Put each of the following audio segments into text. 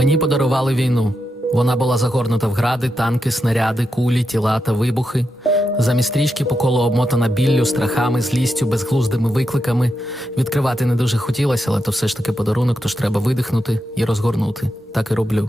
Мені подарували війну. Вона була загорнута в гради, танки, снаряди, кулі, тіла та вибухи. Замість стрічки по колу обмотана біллю, страхами, злістю, безглуздими викликами. Відкривати не дуже хотілося, але то все ж таки подарунок, тож треба видихнути і розгорнути. Так і роблю.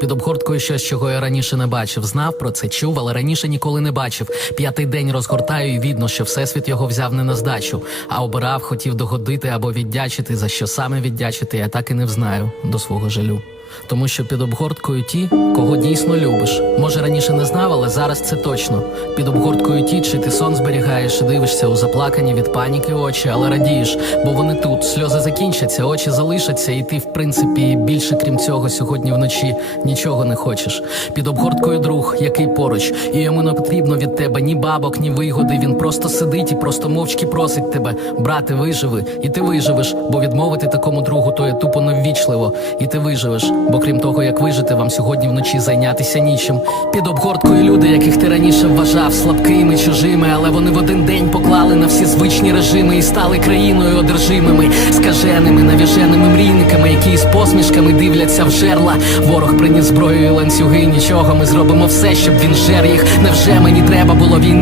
Під обгорткою щось, чого я раніше не бачив, знав про це, чув, але раніше ніколи не бачив. П'ятий день розгортаю, і видно, що всесвіт його взяв не на здачу, а обирав, хотів догодити або віддячити, за що саме віддячити, я так і не взнаю до свого жалю тому що під обгорткою ті, кого дійсно любиш. Може раніше не знав, але зараз це точно. Під обгорткою ті, чи ти сон зберігаєш, і дивишся у заплакані від паніки очі, але радієш, бо вони тут сльози закінчаться, очі залишаться, і ти, в принципі, більше крім цього, сьогодні вночі нічого не хочеш. Під обгорткою друг, який поруч, і йому не потрібно від тебе ні бабок, ні вигоди. Він просто сидить і просто мовчки просить тебе. Брате, виживи, і ти виживеш, бо відмовити такому другу то є тупо неввічливо, і ти виживеш. Бо крім того, як вижити, вам сьогодні вночі зайнятися нічим. Під обгорткою люди, яких ти раніше вважав слабкими, чужими, але вони в один день поклали на всі звичні режими і стали країною одержимими, скаженими, навіженими мрійниками, які з посмішками дивляться в жерла. Ворог приніс зброю і ланцюги. Нічого ми зробимо все, щоб він жер їх. Невже мені треба було він?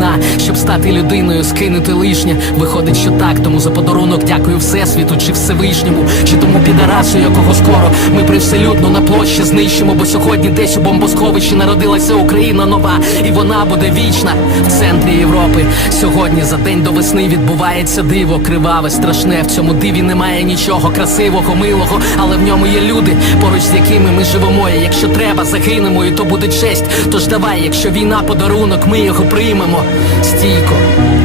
стати людиною, скинути лишнє. Виходить, що так, тому за подарунок дякую Всесвіту, чи Всевишньому, чи тому підарасу, якого скоро ми привселюдно на площі знищимо. Бо сьогодні десь у бомбосховищі народилася Україна нова, і вона буде вічна в центрі Європи. Сьогодні за день до весни відбувається диво, криваве, страшне. В цьому диві немає нічого красивого, милого, але в ньому є люди, поруч з якими ми живемо. І Якщо треба, загинемо, і то буде честь. Тож давай, якщо війна подарунок, ми його приймемо. Стій Віко,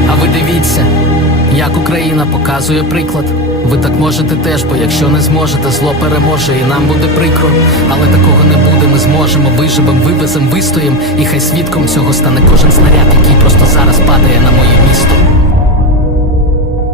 а ви дивіться, як Україна показує приклад. Ви так можете теж, бо якщо не зможете, зло переможе, і нам буде прикро. Але такого не буде. Ми зможемо, виживем, вивезем, вистоїм, і хай свідком цього стане кожен снаряд, який просто